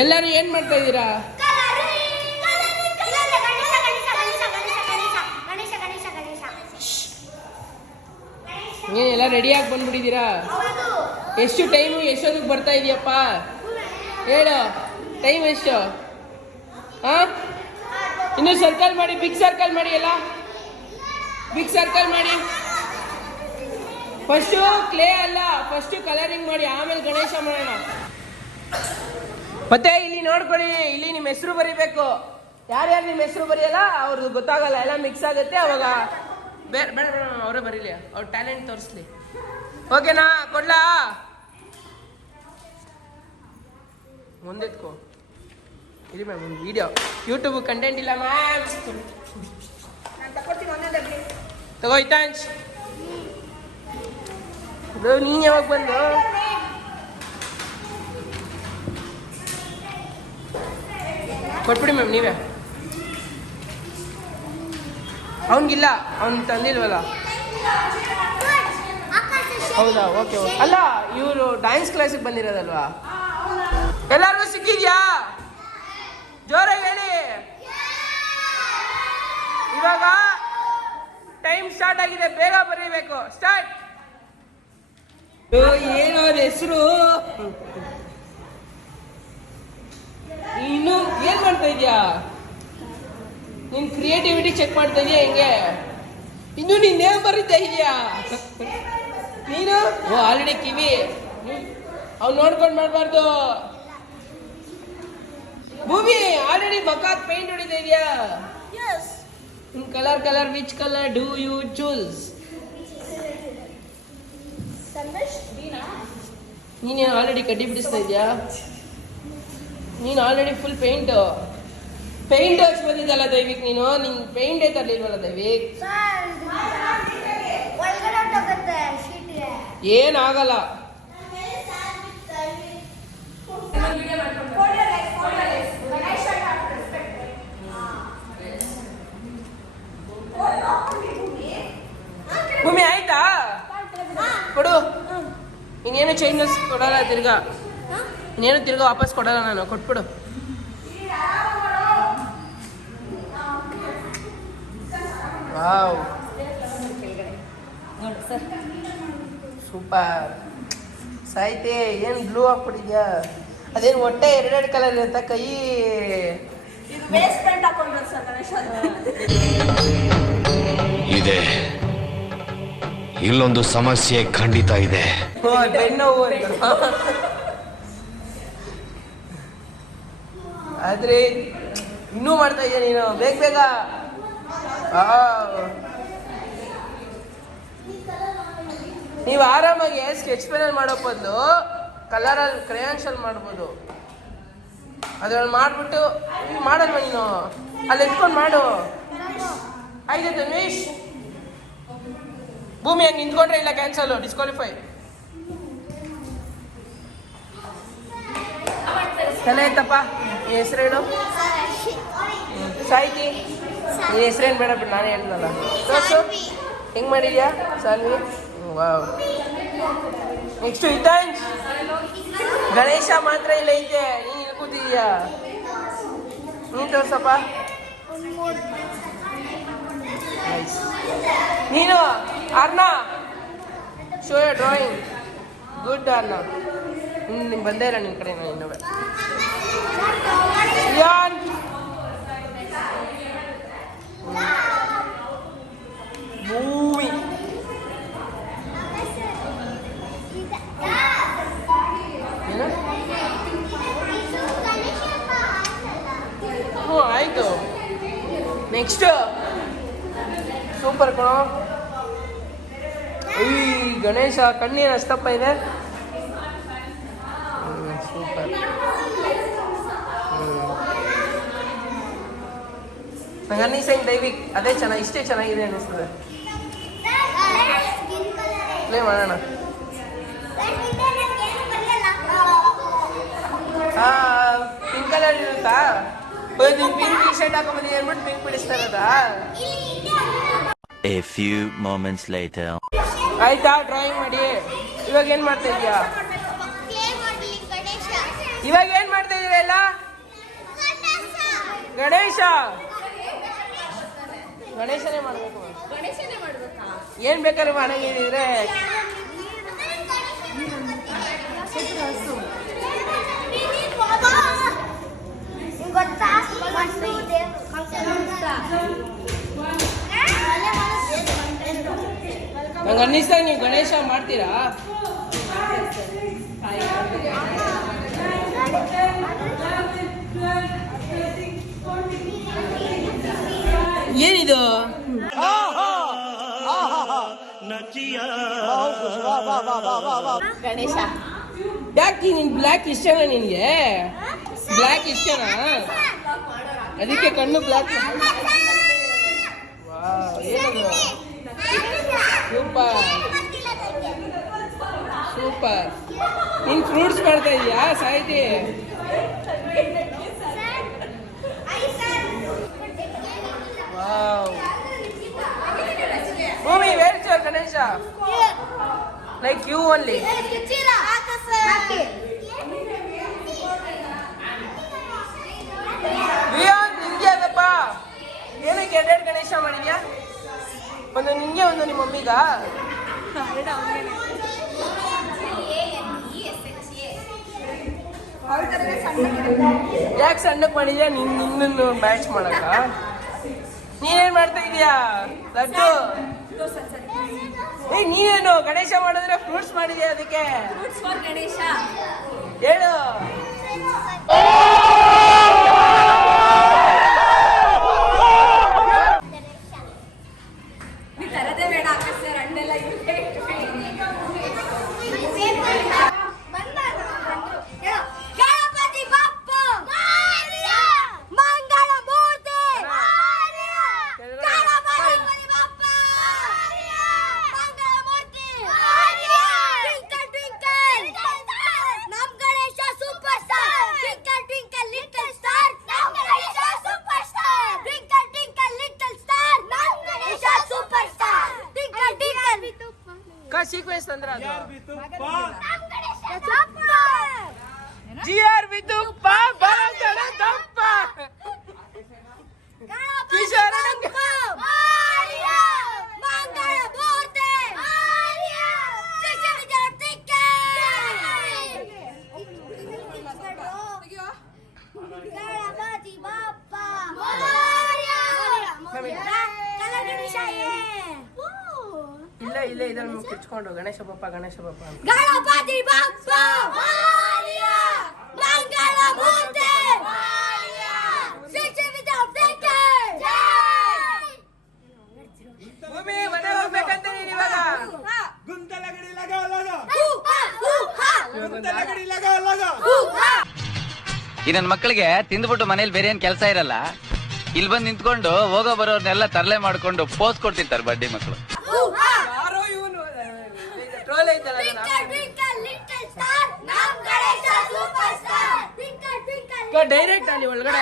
ಎಲ್ಲರೂ ಏನ್ ಮಾಡ್ತಾ ಇದ್ದೀರಾ? ಎಲ್ಲ ರೆಡಿಯಾಗಿ ಬಂದ್ಬಿಟ್ಟಿದ್ದೀರಾ? ಎಷ್ಟು ಟೈಮು ಎಷ್ಟೊತ್ತಿಗೆ ಬರ್ತಾ ಇದೆಯಪ್ಪ ಹೇಳು, ಟೈಮ್ ಎಷ್ಟು? ಇನ್ನು ಸರ್ಕಲ್ ಮಾಡಿ, ಬಿಗ್ ಸರ್ಕಲ್ ಮಾಡಿ, ಎಲ್ಲ ಬಿಗ್ ಸರ್ಕಲ್ ಮಾಡಿ. ಫಸ್ಟು ಕ್ಲೇ ಅಲ್ಲ, ಫಸ್ಟು ಕಲರಿಂಗ್ ಮಾಡಿ, ಆಮೇಲೆ ಗಣೇಶ ಮಾಡೋಣ. ಮತ್ತೆ ಇಲ್ಲಿ ನೋಡ್ಕೊಳ್ಳಿ, ಇಲ್ಲಿ ನಿಮ್ಮ ಹೆಸರು ಬರೀಬೇಕು. ಯಾರ್ಯಾರು ನಿಮ್ಮ ಹೆಸರು ಬರೆಯಲ್ಲ ಅವ್ರದ್ದು ಗೊತ್ತಾಗಲ್ಲ, ಎಲ್ಲ ಮಿಕ್ಸ್ ಆಗುತ್ತೆ. ಅವಾಗ ಬೇಡ ಬೇಡ ಅವರೇ ಬರೀಲಿ, ಅವ್ರ ಟ್ಯಾಲೆಂಟ್ ತೋರಿಸ್ಲಿ. ಓಕೆನಾ? ಕೊಡ್ಲಾ? ಮುಂದೆತ್ಕೋ ಇರಿ ಮ್ಯಾಮ್, ಒಂದು ವಿಡಿಯೋ ಯೂಟ್ಯೂಬ್ ಕಂಟೆಂಟ್ ಇಲ್ಲ ಮ್ಯಾಮ್. ತಗೋ ಹಿತಾಂಶ್, ನೀನ್ ಯಾವಾಗ ಬಂದು? ಕೊಟ್ಬಿಡಿ ಮ್ಯಾಮ್ ನೀವೇ. ಅವನಿಗಿಲ್ಲ, ಅವ್ನು ತಂದಿಲ್ವಲ್ಲ. ಹೌದಾ? Okay okay. ಅಲ್ಲ, ಇವರು ಡ್ಯಾನ್ಸ್ ಕ್ಲಾಸಿಗೆ ಬಂದಿರೋದಲ್ವಾ? ಎಲ್ಲರಿಗೂ ಸಿಕ್ಕಿದ್ಯಾ? ಜೋರಾಗಿ ಹೇಳಿ. ಇವಾಗ ಟೈಮ್ ಸ್ಟಾರ್ಟ್ ಆಗಿದೆ, ಬೇಗ ಬರೀಬೇಕು. ಸ್ಟಾರ್ಟ್. ಏನೋ ಹೆಸರು? ಇನ್ನು ಏನ್ ಮಾಡ್ತಾ ಇದ್ಯಾ? ನಿನ್ ಕ್ರಿಯೇಟಿವಿಟಿ ಚೆಕ್ ಮಾಡ್ತಾ ಇದೀಯಾ ಹೆಂಗೆ? ಇನ್ನು ನೀನ್ ನೇಮ್ ಬರೀತಾ ಇದೀಯಾ ನೀನು? ಓ, ಆಲ್ರೆಡಿ ಕಿವಿ ಅವ್ನು ನೋಡ್ಕೊಂಡು ಮಾಡಬಾರ್ದು. ಭೂಮಿ ಆಲ್ರೆಡಿ ಬಕಾತ್ ಪೇಂಟ್ ಹೊಡಿತಾ ಇದೆಯಾ? In colour which colour do you choose? ನೀನೇನು ಆಲ್ರೆಡಿ ಕಡ್ಡಿ ಬಿಡಿಸ್ತಾ ಇದೆಯಾ? ನೀನು ಆಲ್ರೆಡಿ ಫುಲ್ ಪೇಂಟ್ ಹಚ್ಚಿ ಬಂದಿದ್ದಲ್ಲ ದೈವಿಕ್. ನಿನ್ ಪೇಂಟೇ ತರಲಿಲ್ವಲ್ಲ ದೈವಿಕ್? ಏನಾಗಲ್ಲ. ಭೂಮಿ ಆಯ್ತಾ? ಕೊಡು. ಇನ್ನೇನು ಚೇಂಜಸ್ ಕೊಡಲ್ಲ, ತಿರ್ಗಾ ಇನ್ನೇನು ತಿರ್ಗಾ ವಾಪಸ್ ಕೊಡಲ್ಲ ನಾನು. ಕೊಟ್ಬಿಡು. Wow, super. ಸಾಯ್ತೆ, ಏನು ಬ್ಲೂ ಹಾಕ್ಬಿಟ್ಟಿದ್ಯಾ? ಅದೇನು ಹೊಟ್ಟೆ ಎರಡೆರಡು ಕಲರ್ ಇರುತ್ತಾ? ಕೈ ಇದೆ. ಇಲ್ಲೊಂದು ಸಮಸ್ಯೆ ಖಂಡಿತ ಇದೆ. ಬೆನ್ನೋವು ಆದ್ರೆ ಇನ್ನೂ ಮಾಡ್ತಾ ಇದೆಯಾ ನೀನು? ಬೇಗ ಬೇಗ. ನೀವು ಆರಾಮಾಗಿ ಸ್ಕೆಚ್ ಪೆನಲ್ಲಿ ಮಾಡೋ ಬದಲು ಕಲರಲ್ಲಿ ಕ್ರೇಯಾನ್ಸಲ್ಲಿ ಮಾಡ್ಬೋದು. ಅದ್ರಲ್ಲಿ ಮಾಡ್ಬಿಟ್ಟು ಮಾಡಲ್ವ ನೀನು? ಅಲ್ಲಿ ಎತ್ಕೊಂಡು ಮಾಡು. ಆಯ್ತು ತನ್ವೀಶ್. ಭೂಮಿ ಹಂಗೆ ನಿಂತ್ಕೊಂಡ್ರೆ ಇಲ್ಲ, ಕ್ಯಾನ್ಸಲ್, ಡಿಸ್ಕ್ವಾಲಿಫೈ. ತಲೆ ಎತ್ತಪ್ಪ. ಈ ಹೆಸರು ಹೇಳು. ಸಾಹಿತಿ. ಈ ಹೆಸರೇನು ಬೇಡ ಬಿಟ್ಟು ನಾನೇ ಹೇಳ್ದಲ್ಲ. ತೋರ್ಸು ಹೆಂಗೆ ಮಾಡಿದ್ಯಾ ಸಾಲ್ವಿ? ವಾವ್. ನೆಕ್ಸ್ಟು ಹಿತಾಂಶ್. ಗಣೇಶ ಮಾತ್ರ ಇಲ್ಲ ಐತೆ, ನೀನು ಇಲ್ಲಿ ಕೂತಿದ್ಯಾ? ನೀನು ತೋರ್ಸಪ್ಪ. ನೀನು ಅರ್ನಾ, ಶೋ ಯರ್ ಡ್ರಾಯಿಂಗ್. ಗುಡ್ ಅರ್ನಾ. ನಿಮ್ಗೆ ಬಂದೇ ಇಲ್ಲ ನಿಮ್ಮ ಕಡೆ. ನಾನು ಇನ್ನೊಬ್ಬ ಯಾನ್. ಭೂಮಿ. ಹ್ಞೂ ಆಯಿತು. ನೆಕ್ಸ್ಟ್ ಸೂಪರ್ ಕಣೋ. ಈ ಗಣೇಶ ಕಣ್ಣೇನು ಅಷ್ಟಪ್ಪ ಇದೆ. ಸೂಪರ್. ನಂಗೆ ಅನ್ನಿಸಂಗ್ ದೈವಿಕ್ ಅದೇ ಚೆನ್ನಾಗಿ, ಇಷ್ಟೇ ಚೆನ್ನಾಗಿದೆ ಅನ್ನಿಸ್ತದೆ. ಪ್ಲೇ ಮಾಡೋಣ. ಪಿಂಕ್ ಕಲರ್ ಇರುತ್ತಾ? ನೀನು ಪಿಂಕ್ ಟಿ ಶರ್ಟ್ ಹಾಕೊಂಬಂದಿ ಅಂದ್ಬಿಟ್ಟು ಪಿಂಕ್ ಬಿಡಿಸ್ತಾ ಇರೋದಾ? A few moments later. ಆಯ್ತಾ ಡ್ರಾಯಿಂಗ್ ಮಾಡಿ? ಇವಾಗ ಏನು ಮಾಡ್ತಾ ಇದೀಯಾ? ಇವಾಗ ಏನ್ ಮಾಡ್ತಾ ಇದೀರ ಎಲ್ಲ? ಗಣೇಶ ಗಣೇಶನೇ ಮಾಡ್ಬೇಕು. ಏನ್ ಬೇಕಾದ್ರೆ ಮಾಡಂಗಿದ್ರೆ ನಂಗೆ ಅನ್ನಿಸ್ತಾ ನೀವು ಗಣೇಶ ಮಾಡ್ತೀರಾ? ಏನಿದು? ಗಣೇಶ ಯಾಕೆ ನಿನ್ ಬ್ಲ್ಯಾಕ್ ಇಷ್ಟನಾ? ನಿನ್ಗೆ ಬ್ಲ್ಯಾಕ್ ಇಷ್ಟನಾ? ಅದಕ್ಕೆ ಕಣ್ಣು ಬ್ಲ್ಯಾಕ್. Super super. ನೀನ್ ಫ್ರೂಟ್ಸ್ ಮಾಡ್ತಾ ಇದೀಯಾ ಸಾಹಿತಿ? ವಾವ್. ಭೂಮಿ, where is your Ganesha? Like you only. ವಿಯೋನ್, ನಿಂಗೆ ಅದಪ್ಪ. ಏನಕ್ಕೆ ಎರಡೆರಡು ಗಣೇಶ ಮಾಡಿದ್ಯಾ? ಒಂದು ನಿಂಗೆ ಒಂದು ನಿಮ್ಮ ಮಮ್ಮಿಗ? ಯಾಕೆ ಸಣ್ಣಕ್ಕೆ ಮಾಡಿದ್ಯಾ? ನಿನ್ನನ್ನು ಮ್ಯಾಚ್ ಮಾಡಕ್ಕ? ನೀನೇನ್ ಮಾಡ್ತಾ ಇದೀಯಾ ಲಡ್ಡು? ನೀನೇನು ಗಣೇಶ ಮಾಡಿದ್ರೆ ಫ್ರೂಟ್ಸ್ ಮಾಡಿದ್ಯಾ? ಅದಕ್ಕೆ ಗಣೇಶ ಹೇಳು. ತರದೇ ಬೇಡ ಆಕಾಶ ಸರ್ ಹಣ್ಣೆಲ್ಲ ಗಣಪತಿ ಬಪ್ಪ ಮಂಗಳ ಮೂರ್ತಿ ಗಣಪತಿ ಬಪ್ಪ ಮಂಗಳ ಮೂರ್ತಿ ಟ್ವಿಂಕಲ್ ನಮ್ Ganesha super star twinkle little star ನಮ್ Ganesha super star twinkle little star ನಮ್ ಗಣೇಶ ಸೂಪರ್ ಸ್ಟಾರ್ ಕಾ ಸೀಕ್ವೆನ್ಸ್ ಅಂದ್ರೆ ಅದು GR GR ವಿದುಪ್ಪ ಬರಗಣ ದಪ್ಪ ಕಿಶೋರ ಮಂಗಳ ಮೂರ್ತಿ ಗಣಪತಿ ಬಪ್ಪ ಇಲ್ಲ ಇಲ್ಲ ಇದನ್ನ ಕಿಚ್ಕೊಂಡು ಗಣೇಶ ಬಪ್ಪ ಅಂತ. ಗಣಪತಿ ಬಪ್ಪ ಮಂಗಳ ಮೂರ್ತಿ ಭೂಮಿ ಮನೆ ಹೋಗ್ಬೇಕಂತ ನೀನ್ ಇವಾಗ? ಈ ನನ್ನ ಮಕ್ಕಳಿಗೆ ತಿಂದ್ಬಿಟ್ಟು ಮನೇಲಿ ಬೇರೆ ಏನ್ ಕೆಲಸ ಇರಲ್ಲ, ಇಲ್ಲಿ ಬಂದು ನಿಂತ್ಕೊಂಡು ಹೋಗೋ ಬರೋರ್ನೆಲ್ಲ ತರಲೆ ಮಾಡ್ಕೊಂಡು ಪೋಸ್ ಕೊಡ್ತಿರ್ತಾರೆ ಬಡ್ಡಿ ಮಕ್ಕಳು. ಯಾರೋ ಇವನು ಟ್ರೋಲ್ ಐತಲ್ಲ ಡೈರೆಕ್ಟ್ ಅಲ್ಲಿ ಒಳಗಡೆ